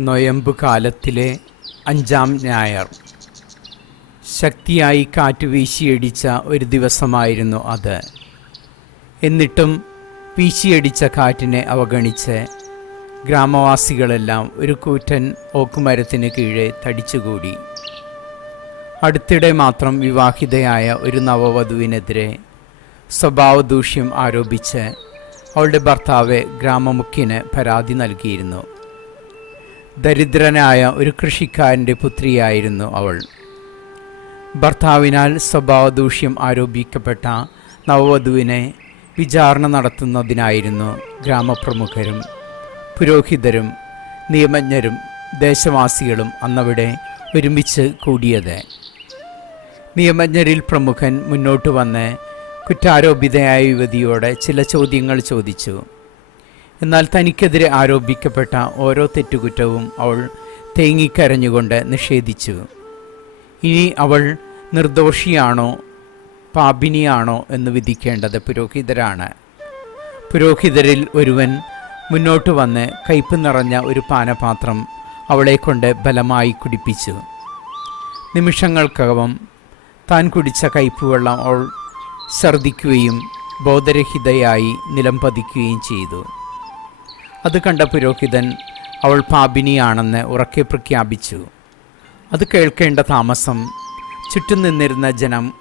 നൊയമ്പ് കാലത്തിലെ അഞ്ചാം ഞായർ. ശക്തിയായി കാറ്റ് വീശിയടിച്ച ഒരു ദിവസമായിരുന്നു അത്. എന്നിട്ടും വീശിയടിച്ച കാറ്റിനെ അവഗണിച്ച് ഗ്രാമവാസികളെല്ലാം ഒരു കൂറ്റൻ ഓക്കുമരത്തിന് കീഴെ തടിച്ചുകൂടി. അടുത്തിടെ മാത്രം വിവാഹിതയായ ഒരു നവവധുവിനെതിരെ സ്വഭാവദൂഷ്യം ആരോപിച്ച് അവളുടെ ഭർത്താവ് ഗ്രാമമുഖ്യന് പരാതി നൽകിയിരുന്നു. ദരിദ്രനായ ഒരു കൃഷിക്കാരന്റെ പുത്രിയായിരുന്നു അവൾ. ഭർത്താവിനാൽ സ്വഭാവദൂഷ്യം ആരോപിക്കപ്പെട്ട നവവധുവിനെ വിചാരണ നടത്തുന്നതിനായിരുന്നു ഗ്രാമപ്രമുഖരും പുരോഹിതരും നിയമജ്ഞരും ദേശവാസികളും അന്നവിടെ ഒരുമിച്ച് കൂടിയത്. നിയമജ്ഞരിൽ പ്രമുഖൻ മുന്നോട്ട് വന്ന് കുറ്റാരോപിതയായ യുവതിയോട് ചില ചോദ്യങ്ങൾ ചോദിച്ചു. എന്നാൽ തനിക്കെതിരെ ആരോപിക്കപ്പെട്ട ഓരോ തെറ്റുകുറ്റവും അവൾ തേങ്ങിക്കരഞ്ഞുകൊണ്ട് നിഷേധിച്ചു. ഇനി അവൾ നിർദോഷിയാണോ പാപിനിയാണോ എന്ന് വിധിക്കേണ്ടത് പുരോഹിതരാണ്. പുരോഹിതരിൽ ഒരുവൻ മുന്നോട്ട് വന്ന് കയ്പ് നിറഞ്ഞ ഒരു പാനപാത്രം അവളെ കൊണ്ട് ബലമായി കുടിപ്പിച്ചു. നിമിഷങ്ങൾക്കകം താൻ കുടിച്ച കയ്പുവെള്ളം അവൾ ഛർദിക്കുകയും ബോധരഹിതയായി നിലം പതിക്കുകയും ചെയ്തു. അത് കണ്ട പുരോഹിതൻ അവൾ പാപിനിയാണെന്ന് ഉറക്കെ പ്രഖ്യാപിച്ചു. അത് കേൾക്കേണ്ട താമസം ചുറ്റും നിന്നിരുന്ന ജനം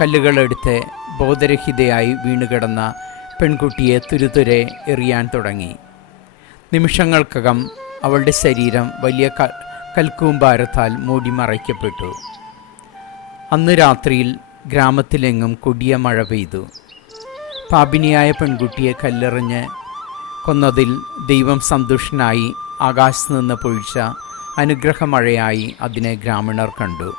കല്ലുകളെടുത്ത് ബോധരഹിതയായി വീണുകിടന്ന പെൺകുട്ടിയെ തുരുതുരെ എറിയാൻ തുടങ്ങി. നിമിഷങ്ങൾക്കകം അവളുടെ ശരീരം വലിയ ക കൽക്കൂമ്പാരത്താൽ മൂടി മറയ്ക്കപ്പെട്ടു അന്ന് രാത്രിയിൽ ഗ്രാമത്തിലെങ്ങും കൊടിയ മഴ പെയ്തു. പാപിനിയായ പെൺകുട്ടിയെ കല്ലെറിഞ്ഞ് കൊന്നതിൽ ദൈവം സന്തുഷ്ടനായി ആകാശത്ത് നിന്ന് പൊഴിച്ച അനുഗ്രഹമഴയായി അതിനെ ഗ്രാമീണർ കണ്ടു.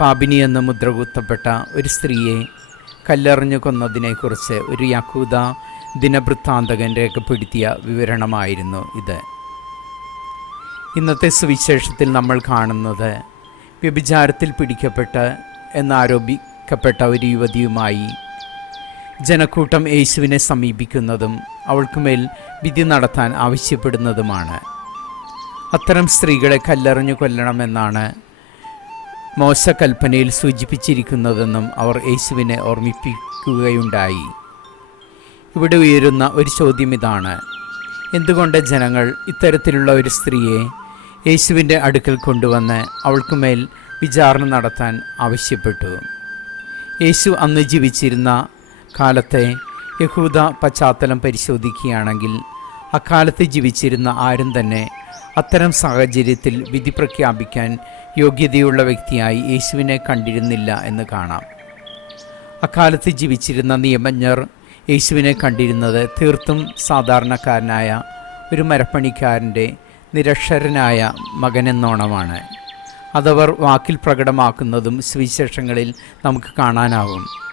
പാപിനി എന്ന് മുദ്രകുത്തപ്പെട്ട ഒരു സ്ത്രീയെ കല്ലെറിഞ്ഞു കൊന്നതിനെക്കുറിച്ച് ഒരു യഹൂദ ദിനവൃത്താന്തകൻ രേഖപ്പെടുത്തിയ വിവരണമായിരുന്നു ഇത്. ഇന്നത്തെ സുവിശേഷത്തിൽ നമ്മൾ കാണുന്നത് വ്യഭിചാരത്തിൽ പിടിക്കപ്പെട്ട് എന്നാരോപിക്കപ്പെട്ട ഒരു യുവതിയുമായി ജനക്കൂട്ടം യേശുവിനെ സമീപിക്കുന്നതും അവൾക്കുമേൽ വിധി നടത്താൻ ആവശ്യപ്പെടുന്നതുമാണ്. അത്തരം സ്ത്രീകളെ കല്ലെറിഞ്ഞു കൊല്ലണമെന്നാണ് മോശകൽപ്പനയിൽ സൂചിപ്പിച്ചിരിക്കുന്നതെന്നും അവർ യേശുവിനെ ഓർമ്മിപ്പിക്കുകയുണ്ടായി. ഇവിടെ ഉയരുന്ന ഒരു ചോദ്യം ഇതാണ്. എന്തുകൊണ്ട് ജനങ്ങൾ ഇത്തരത്തിലുള്ള ഒരു സ്ത്രീയെ യേശുവിന്റെ അടുക്കൽ കൊണ്ടുവന്ന് അവൾക്കുമേൽ വിചാരണ നടത്താൻ ആവശ്യപ്പെട്ടു? യേശു അന്ന് ജീവിച്ചിരുന്ന കാലത്തെ യഹൂദ പശ്ചാത്തലം പരിശോധിക്കുകയാണെങ്കിൽ അക്കാലത്ത് ജീവിച്ചിരുന്ന ആരും തന്നെ അത്തരം സാഹചര്യത്തിൽ വിധി പ്രഖ്യാപിക്കാൻ യോഗ്യതയുള്ള വ്യക്തിയായി യേശുവിനെ കണ്ടിരുന്നില്ല എന്ന് കാണാം. അക്കാലത്ത് ജീവിച്ചിരുന്ന നിയമജ്ഞർ യേശുവിനെ കണ്ടിരുന്നത് തീർത്തും സാധാരണക്കാരനായ ഒരു മരപ്പണിക്കാരന്റെ നിരക്ഷരനായ മകനെന്നോണമാണ്. അതവർ വാക്കിൽ പ്രകടമാക്കുന്നതും സുവിശേഷങ്ങളിൽ നമുക്ക് കാണാനാവും.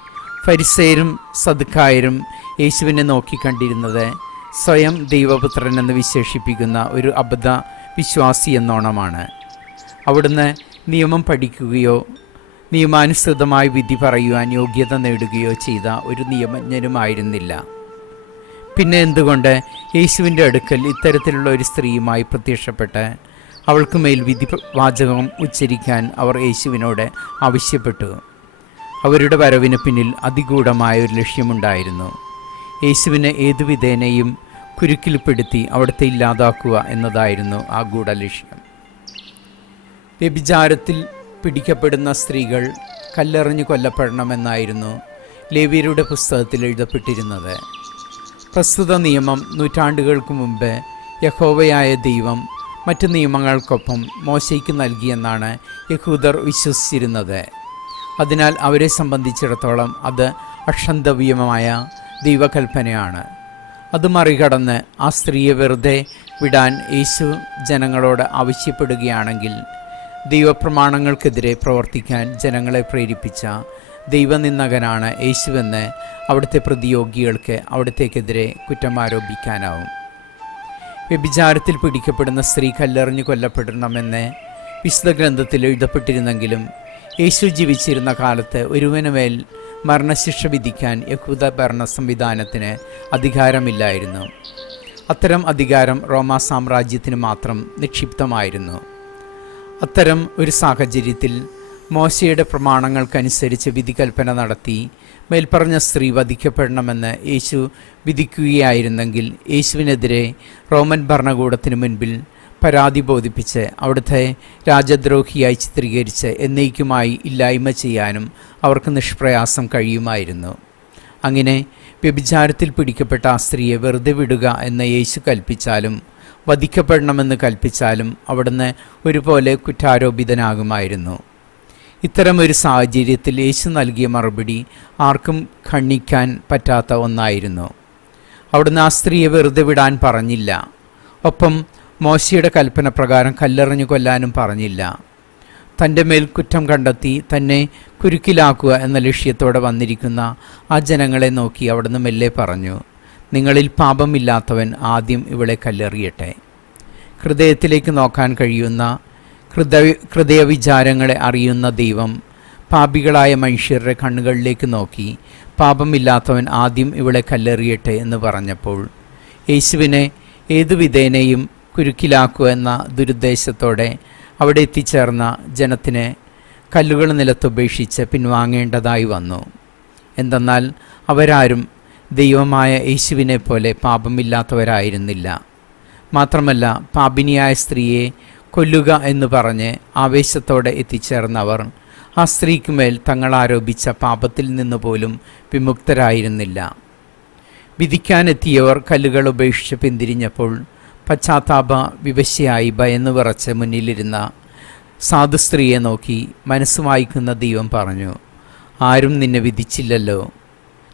ഫരിസേരും സദുക്കായരും യേശുവിനെ നോക്കിക്കണ്ടിരുന്നത് സ്വയം ദൈവപുത്രൻ എന്ന് വിശേഷിപ്പിക്കുന്ന ഒരു അബദ്ധ വിശ്വാസി എന്നോണമാണ്. അവിടുന്ന് നിയമം പഠിക്കുകയോ നിയമാനുസൃതമായി വിധി പറയുവാൻ യോഗ്യത നേടുകയോ ചെയ്ത ഒരു നിയമജ്ഞനുമായിരുന്നില്ല. പിന്നെ എന്തുകൊണ്ട് യേശുവിന്റെ അടുക്കൽ ഇത്തരത്തിലുള്ള ഒരു സ്ത്രീയുമായി പ്രത്യക്ഷപ്പെട്ട് അവൾക്ക് മേൽ വിധി വാചകം ഉച്ചരിക്കാൻ അവർ യേശുവിനോട് ആവശ്യപ്പെട്ടു? അവരുടെ വരവിന് പിന്നിൽ അതിഗൂഢമായ ഒരു ലക്ഷ്യമുണ്ടായിരുന്നു. യേശുവിനെ ഏതു വിധേനയും കുരുക്കിൽപ്പെടുത്തി അവിടുത്തെ ഇല്ലാതാക്കുക എന്നതായിരുന്നു ആ ഗൂഢലക്ഷ്യം. വ്യഭിചാരത്തിൽ പിടിക്കപ്പെടുന്ന സ്ത്രീകൾ കല്ലെറിഞ്ഞു കൊല്ലപ്പെടണമെന്നായിരുന്നു ലേവിയരുടെ പുസ്തകത്തിൽ എഴുതപ്പെട്ടിരുന്നത്. പ്രസ്തുത നിയമം നൂറ്റാണ്ടുകൾക്ക് മുമ്പ് യഹോവയായ ദൈവം മറ്റു നിയമങ്ങൾക്കൊപ്പം മോശയ്ക്ക് നൽകിയെന്നാണ് യഹൂദർ വിശ്വസിച്ചിരുന്നത്. അതിനാൽ അവരെ സംബന്ധിച്ചിടത്തോളം അത് അക്ഷന്തവ്യമായ ദൈവകൽപ്പനയാണ്. അത് മറികടന്ന് ആ സ്ത്രീയെ വെറുതെ വിടാൻ യേശു ജനങ്ങളോട് ആവശ്യപ്പെടുകയാണെങ്കിൽ ദൈവപ്രമാണങ്ങൾക്കെതിരെ പ്രവർത്തിക്കാൻ ജനങ്ങളെ പ്രേരിപ്പിച്ച ദൈവനിന്ദകനാണ് യേശുവെന്ന് അവിടുത്തെ പ്രതിയോഗികൾക്ക് അവിടത്തേക്കെതിരെ കുറ്റം ആരോപിക്കാനാവും വ്യഭിചാരത്തിൽ പിടിക്കപ്പെടുന്ന സ്ത്രീ കല്ലെറിഞ്ഞു കൊല്ലപ്പെടണമെന്ന് വിശുദ്ധ ഗ്രന്ഥത്തിൽ എഴുതപ്പെട്ടിരുന്നെങ്കിലും യേശു ജീവിച്ചിരുന്ന കാലത്ത് ഒരുവനുമേൽ മരണശിക്ഷ വിധിക്കാൻ യഹൂദ ഭരണ സംവിധാനത്തിന് അധികാരമില്ലായിരുന്നു. അത്തരം അധികാരം റോമാ സാമ്രാജ്യത്തിന് മാത്രം നിക്ഷിപ്തമായിരുന്നു. അത്തരം ഒരു സാഹചര്യത്തിൽ മോശയുടെ പ്രമാണങ്ങൾക്കനുസരിച്ച് വിധികൽപ്പന നടത്തി മേൽപ്പറഞ്ഞ സ്ത്രീ വധിക്കപ്പെടണമെന്ന് യേശു വിധിക്കുകയായിരുന്നെങ്കിൽ യേശുവിനെതിരെ റോമൻ ഭരണകൂടത്തിന് മുൻപിൽ പരാതി ബോധിപ്പിച്ച് അവിടുത്തെ രാജദ്രോഹിയായി ചിത്രീകരിച്ച് എന്നേക്കുമായി ഇല്ലായ്മ ചെയ്യാനും അവർക്ക് നിഷ്പ്രയാസം കഴിയുമായിരുന്നു. അങ്ങനെ വ്യഭിചാരത്തിൽ പിടിക്കപ്പെട്ട ആ സ്ത്രീയെ വെറുതെ വിടുക എന്ന യേശു കൽപ്പിച്ചാലും വധിക്കപ്പെടണമെന്ന് കൽപ്പിച്ചാലും അവിടുന്ന് ഒരുപോലെ കുറ്റാരോപിതനാകുമായിരുന്നു. ഇത്തരമൊരു സാഹചര്യത്തിൽ യേശു നൽകിയ മറുപടി ആർക്കും ഖണ്ഡിക്കാൻ പറ്റാത്ത ഒന്നായിരുന്നു. അവിടുന്ന് ആ സ്ത്രീയെ വെറുതെ വിടാൻ പറഞ്ഞില്ല. ഒപ്പം മോശയുടെ കൽപ്പന പ്രകാരം കല്ലെറിഞ്ഞു കൊല്ലാനും പറഞ്ഞില്ല. തന്റെ മേൽ കുറ്റം കണ്ടെത്തി തന്നെ കുരുക്കിലാക്കുക എന്ന ലക്ഷ്യത്തോടെ വന്നിരിക്കുന്ന ആ ജനങ്ങളെ നോക്കി അവിടുന്ന് മെല്ലെ പറഞ്ഞു നിങ്ങളിൽ പാപമില്ലാത്തവൻ ആദ്യം ഇവളെ കല്ലെറിയട്ടെ. ഹൃദയത്തിലേക്ക് നോക്കാൻ കഴിയുന്ന ഹൃദയ ഹൃദയവിചാരങ്ങളെ അറിയുന്ന ദൈവം പാപികളായ മനുഷ്യരുടെ കണ്ണുകളിലേക്ക് നോക്കി പാപമില്ലാത്തവൻ ആദ്യം ഇവളെ കല്ലെറിയട്ടെ എന്ന് പറഞ്ഞപ്പോൾ യേശുവിനെ ഏതു വിധേനയും കുരുക്കിലാക്കുക എന്ന ദുരുദ്ദേശത്തോടെ അവിടെ എത്തിച്ചേർന്ന ജനത്തിന് കല്ലുകൾ നിലത്തുപേക്ഷിച്ച് പിൻവാങ്ങേണ്ടതായി വന്നു. എന്തെന്നാൽ അവരാരും ദൈവമായ യേശുവിനെ പോലെ പാപമില്ലാത്തവരായിരുന്നില്ല. മാത്രമല്ല പാപിനിയായ സ്ത്രീയെ കൊല്ലുക എന്ന് പറഞ്ഞ് ആവേശത്തോടെ എത്തിച്ചേർന്നവർ ആ സ്ത്രീക്കുമേൽ തങ്ങൾ ആരോപിച്ച പാപത്തിൽ നിന്ന് പോലും വിമുക്തരായിരുന്നില്ല. വിധിക്കാനെത്തിയവർ കല്ലുകൾ ഉപേക്ഷിച്ച് പിന്തിരിഞ്ഞപ്പോൾ പശ്ചാത്താപ വിവശയായി ഭയന്നു വിറച്ച് മുന്നിലിരുന്ന സാധു സ്ത്രീയെ നോക്കി മനസ്സ് വായിക്കുന്ന ദൈവം പറഞ്ഞു ആരും നിന്നെ വിധിച്ചില്ലല്ലോ.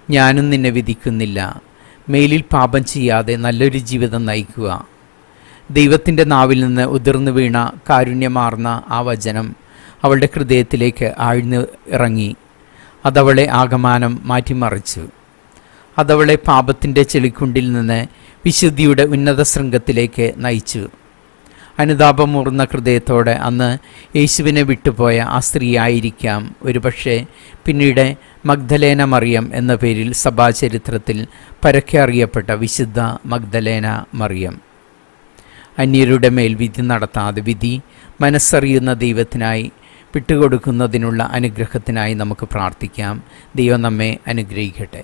ഞാനും നിന്നെ വിധിക്കുന്നില്ല. മേലിൽ പാപം ചെയ്യാതെ നല്ലൊരു ജീവിതം നയിക്കുക. ദൈവത്തിന്റെ നാവിൽ നിന്ന് ഉതിർന്നു വീണ കാരുണ്യമാർന്ന ആ വചനം അവളുടെ ഹൃദയത്തിലേക്ക് ആഴ്ന്നു ഇറങ്ങി. അതവളെ ആകമാനം മാറ്റിമറിച്ചു. അതവളെ പാപത്തിന്റെ ചെളിക്കുണ്ടിൽ നിന്ന് വിശുദ്ധിയുടെ ഉന്നത ശൃംഗത്തിലേക്ക് നയിച്ചു. അനുതാപമൂർന്ന ഹൃദയത്തോടെ അന്ന് യേശുവിനെ വിട്ടുപോയ ആ സ്ത്രീ ആയിരിക്കാം. ഒരുപക്ഷെ പിന്നീട് മഗ്ദലേന മറിയം എന്ന പേരിൽ സഭാചരിത്രത്തിൽ പരക്കെ അറിയപ്പെട്ട വിശുദ്ധ മഗ്ദലേന മറിയം. അന്യരുടെ മേൽ വിധി നടത്താതെ വിധി മനസ്സറിയുന്ന ദൈവത്തിനായി വിട്ടുകൊടുക്കുന്നതിനുള്ള അനുഗ്രഹത്തിനായി നമുക്ക് പ്രാർത്ഥിക്കാം. ദൈവം നമ്മെ അനുഗ്രഹിക്കട്ടെ.